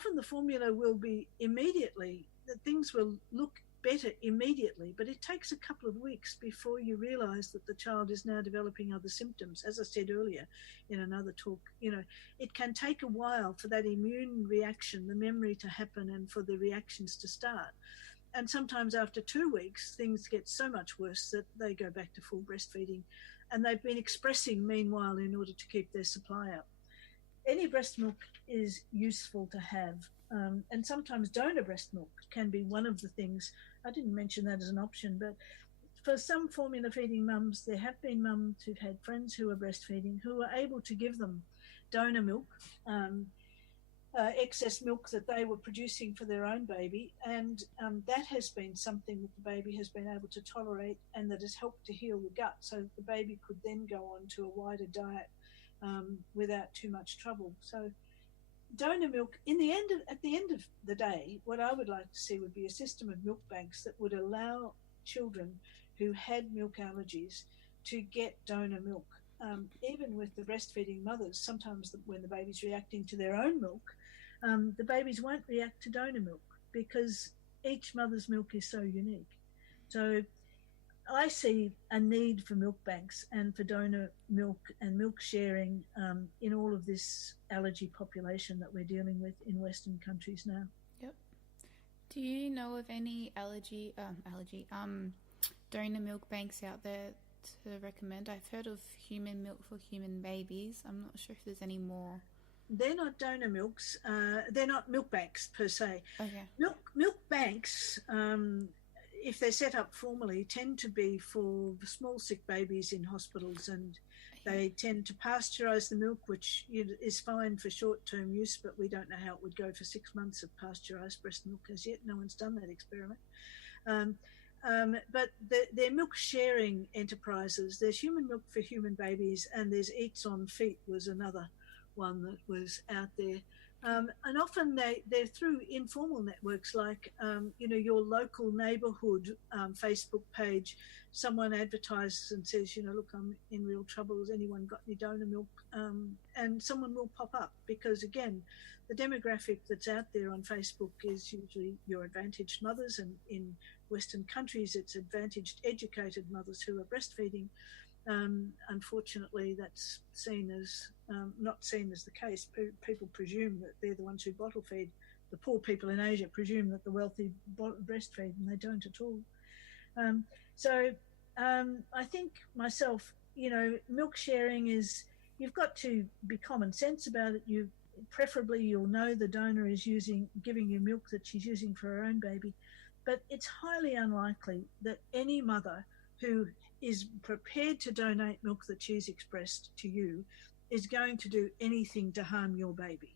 often the formula will be immediately, that things will look better immediately, but it takes a couple of weeks before you realise that the child is now developing other symptoms. As I said earlier in another talk, it can take a while for that immune reaction, the memory to happen and for the reactions to start. And sometimes after 2 weeks, things get so much worse that they go back to full breastfeeding, and they've been expressing meanwhile in order to keep their supply up. Any breast milk is useful to have, and sometimes donor breast milk can be one of the things. I didn't mention that as an option, but for some formula feeding mums, there have been mums who've had friends who are breastfeeding who are able to give them donor milk, excess milk that they were producing for their own baby, and that has been something that the baby has been able to tolerate and that has helped to heal the gut so that the baby could then go on to a wider diet without too much trouble. So donor milk, at the end of the day, what I would like to see would be a system of milk banks that would allow children who had milk allergies to get donor milk. Even with the breastfeeding mothers, sometimes when the baby's reacting to their own milk, the babies won't react to donor milk because each mother's milk is so unique. So I see a need for milk banks and for donor milk and milk sharing in all of this allergy population that we're dealing with in Western countries now. Yep. Do you know of any donor milk banks out there to recommend? I've heard of human milk for human babies. I'm not sure if there's any more. They're not donor milks. They're not milk banks per se. Okay. Milk banks, if they're set up formally, tend to be for small sick babies in hospitals, and they tend to pasteurize the milk, which is fine for short-term use, but we don't know how it would go for 6 months of pasteurized breast milk as yet. No one's done that experiment. But they're milk sharing enterprises. There's human milk for human babies, and there's Eats on Feet was another one that was out there. And often they're through informal networks like, your local neighbourhood Facebook page. Someone advertises and says, look, I'm in real trouble. Has anyone got any donor milk? And someone will pop up because, again, the demographic that's out there on Facebook is usually your advantaged mothers, and in Western countries it's advantaged educated mothers who are breastfeeding. Unfortunately, that's seen as not seen as the case. People presume that they're the ones who bottle feed. The poor people in Asia presume that the wealthy breastfeed, and they don't at all. So I think myself, milk sharing is, you've got to be common sense about it. Preferably you'll know the donor is giving you milk that she's using for her own baby, but it's highly unlikely that any mother who is prepared to donate milk that she's expressed to you is going to do anything to harm your baby.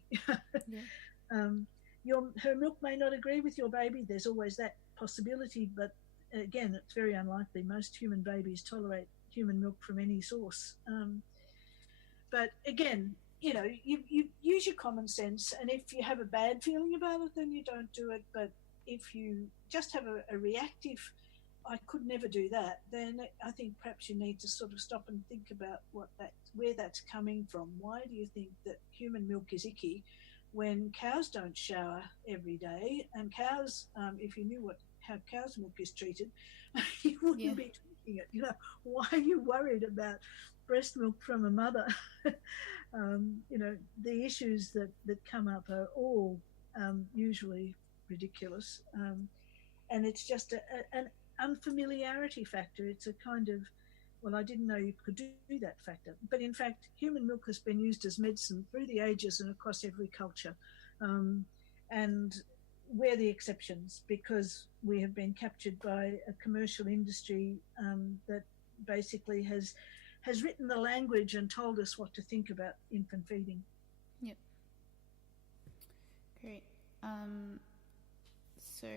Yeah. Her milk may not agree with your baby. There's always that possibility, but again, it's very unlikely. Most human babies tolerate human milk from any source. But again, you use your common sense, and if you have a bad feeling about it, then you don't do it. But if you just have a reactive, I could never do that, then I think perhaps you need to sort of stop and think about where that's coming from. Why do you think that human milk is icky when cows don't shower every day? And cows, if you knew how cow's milk is treated, you wouldn't be drinking it. Why are you worried about breast milk from a mother? The issues that come up are all usually ridiculous, and it's just an unfamiliarity factor. It's a kind of, well, I didn't know you could do that factor. But in fact, human milk has been used as medicine through the ages and across every culture. And we're the exceptions because we have been captured by a commercial industry that basically has written the language and told us what to think about infant feeding. Yep. Great. So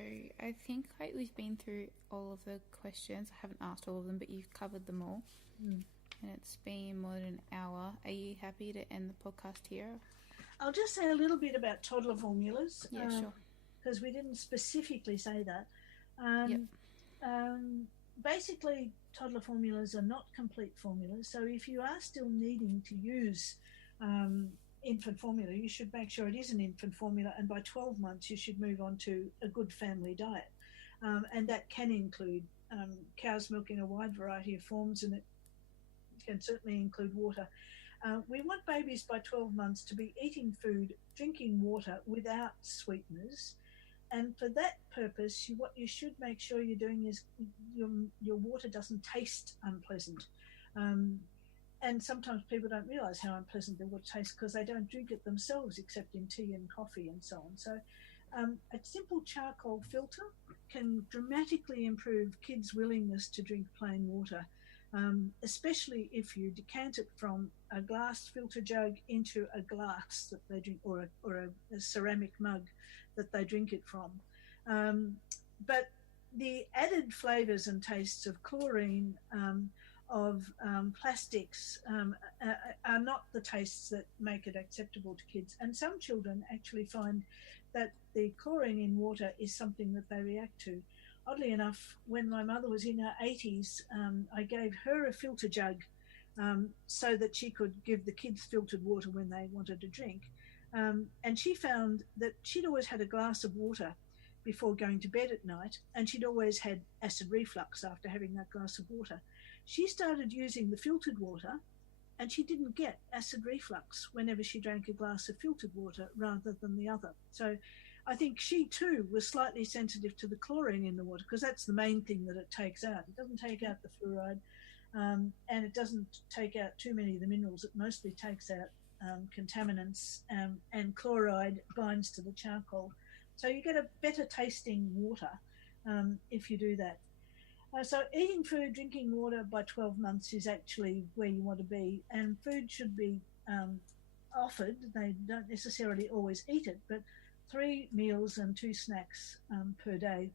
I think we've been through all of the questions. I haven't asked all of them, but you've covered them all. And it's been more than an hour. Are you happy to end the podcast here? I'll just say a little bit about toddler formulas. Yeah, sure. Because we didn't specifically say that. Basically, toddler formulas are not complete formulas. So if you are still needing to use infant formula, you should make sure it is an infant formula, and by 12 months you should move on to a good family diet. And that can include cow's milk in a wide variety of forms, and it can certainly include water. We want babies by 12 months to be eating food, drinking water without sweeteners. And for that purpose, what you should make sure you're doing is your water doesn't taste unpleasant. And sometimes people don't realise how unpleasant their water tastes because they don't drink it themselves except in tea and coffee and so on. So a simple charcoal filter can dramatically improve kids' willingness to drink plain water, especially if you decant it from a glass filter jug into a glass that they drink, or a ceramic mug that they drink it from. But the added flavours and tastes of chlorine, of plastics, are not the tastes that make it acceptable to kids. And some children actually find that the chlorine in water is something that they react to. Oddly enough, when my mother was in her 80s, I gave her a filter jug so that she could give the kids filtered water when they wanted to drink. And she found that she'd always had a glass of water before going to bed at night, and she'd always had acid reflux after having that glass of water. She started using the filtered water, and she didn't get acid reflux whenever she drank a glass of filtered water rather than the other. So I think she too was slightly sensitive to the chlorine in the water, because that's the main thing that it takes out. It doesn't take out the fluoride, and it doesn't take out too many of the minerals. It mostly takes out contaminants, and chloride binds to the charcoal. So you get a better tasting water if you do that. So eating food, drinking water by 12 months is actually where you want to be, and food should be offered. They don't necessarily always eat it, but 3 meals and 2 snacks per day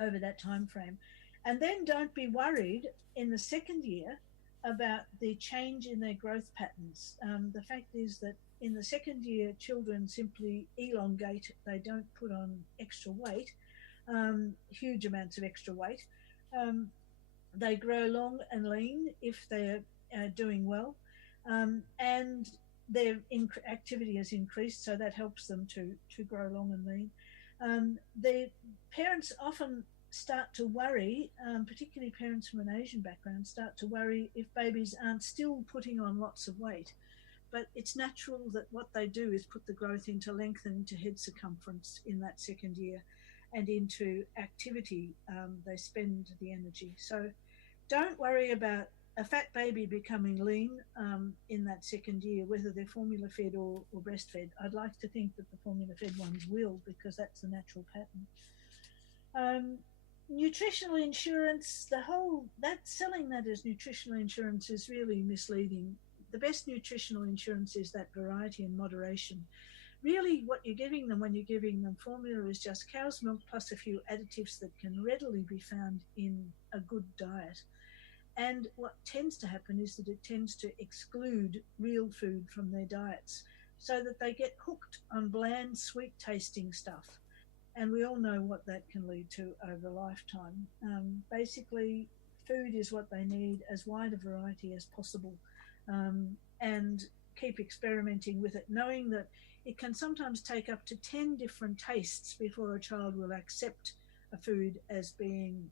over that time frame. And then don't be worried in the second year about the change in their growth patterns. The fact is that in the second year, children simply elongate. They don't put on extra weight, huge amounts of extra weight. They grow long and lean if they're doing well, and their activity has increased, so that helps them to grow long and lean. The parents often start to worry, particularly parents from an Asian background, start to worry if babies aren't still putting on lots of weight. But it's natural that what they do is put the growth into length and into head circumference in that second year, and into activity. They spend the energy. So don't worry about a fat baby becoming lean in that second year, whether they're formula fed or breastfed. I'd like to think that the formula fed ones will, because that's the natural pattern. Nutritional insurance, selling that as nutritional insurance is really misleading. The best nutritional insurance is that variety and moderation. Really, what you're giving them when you're giving them formula is just cow's milk plus a few additives that can readily be found in a good diet. And what tends to happen is that it tends to exclude real food from their diets, so that they get hooked on bland, sweet-tasting stuff. And we all know what that can lead to over a lifetime. Basically, food is what they need, as wide a variety as possible, and keep experimenting with it, knowing that it can sometimes take up to 10 different tastes before a child will accept a food as being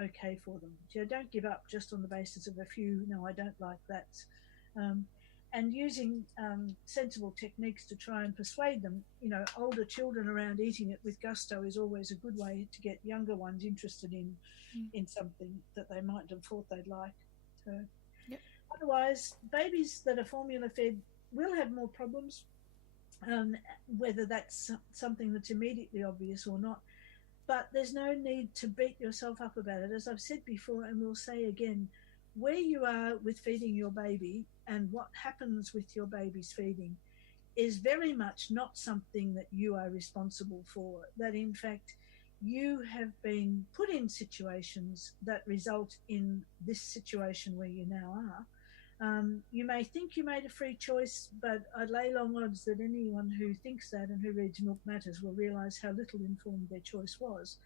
okay for them. So don't give up just on the basis of a few, no, I don't like that. And using sensible techniques to try and persuade them. Older children around eating it with gusto is always a good way to get younger ones interested in something that they might have thought they'd like. So, yep. Otherwise, babies that are formula fed will have more problems, whether that's something that's immediately obvious or not. But there's no need to beat yourself up about it. As I've said before, and we'll say again, where you are with feeding your baby and what happens with your baby's feeding is very much not something that you are responsible for. That in fact, you have been put in situations that result in this situation where you now are. You may think you made a free choice, but I'd lay long odds that anyone who thinks that and who reads Milk Matters will realise how little informed their choice was.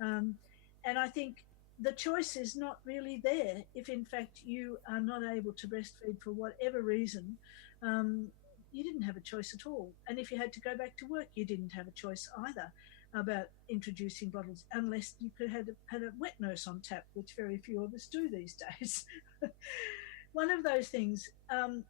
And I think the choice is not really there if in fact you are not able to breastfeed for whatever reason. you didn't have a choice at all. And if you had to go back to work, you didn't have a choice either about introducing bottles, unless you could have had a wet nurse on tap, which very few of us do these days. One of those things,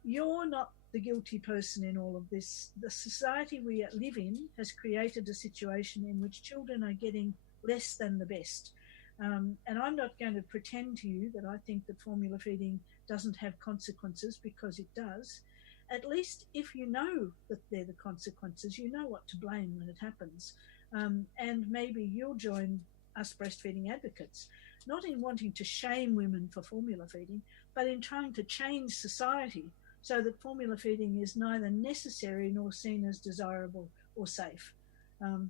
you're not the guilty person in all of this. The society we live in has created a situation in which children are getting less than the best. And I'm not going to pretend to you that I think that formula feeding doesn't have consequences, because it does. At least if you know that they're the consequences, you know what to blame when it happens. And maybe you'll join us breastfeeding advocates, not in wanting to shame women for formula feeding, but in trying to change society so that formula feeding is neither necessary nor seen as desirable or safe,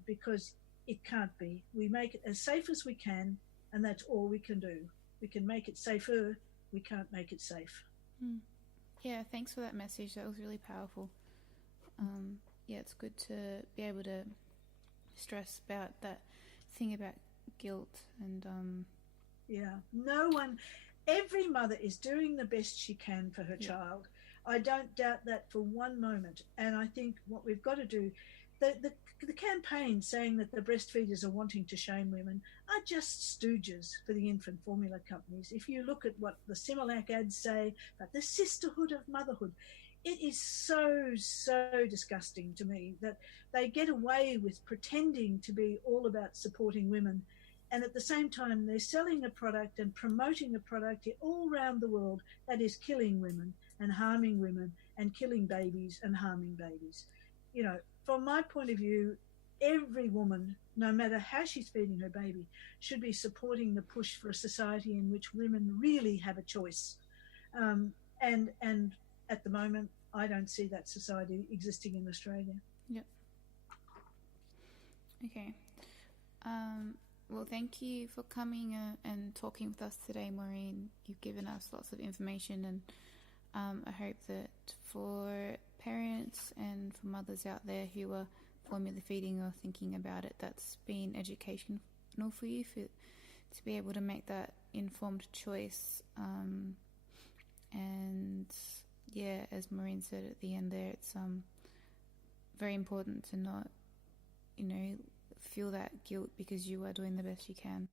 because it can't be. We make it as safe as we can, and that's all we can do. We can make it safer, we can't make it safe. Yeah, thanks for that message. That was really powerful. Yeah, it's good to be able to stress about that thing about guilt and yeah, no one, every mother is doing the best she can for her child. I don't doubt that for one moment. And I think what we've got to do, the campaign saying that the breastfeeders are wanting to shame women are just stooges for the infant formula companies. If you look at what the Similac ads say about the sisterhood of motherhood, it is so disgusting to me that they get away with pretending to be all about supporting women, and at the same time they're selling a product and promoting a product all around the world that is killing women and harming women and killing babies and harming babies. You know, from my point of view, every woman, no matter how she's feeding her baby, should be supporting the push for a society in which women really have a choice. And at the moment, I don't see that society existing in Australia. Yep. Okay. Well, thank you for coming and talking with us today, Maureen. You've given us lots of information, and I hope that for parents and for mothers out there who are formula feeding or thinking about it, that's been educational for you to be able to make that informed choice. And yeah, as Maureen said at the end there, it's very important to not, feel that guilt, because you are doing the best you can.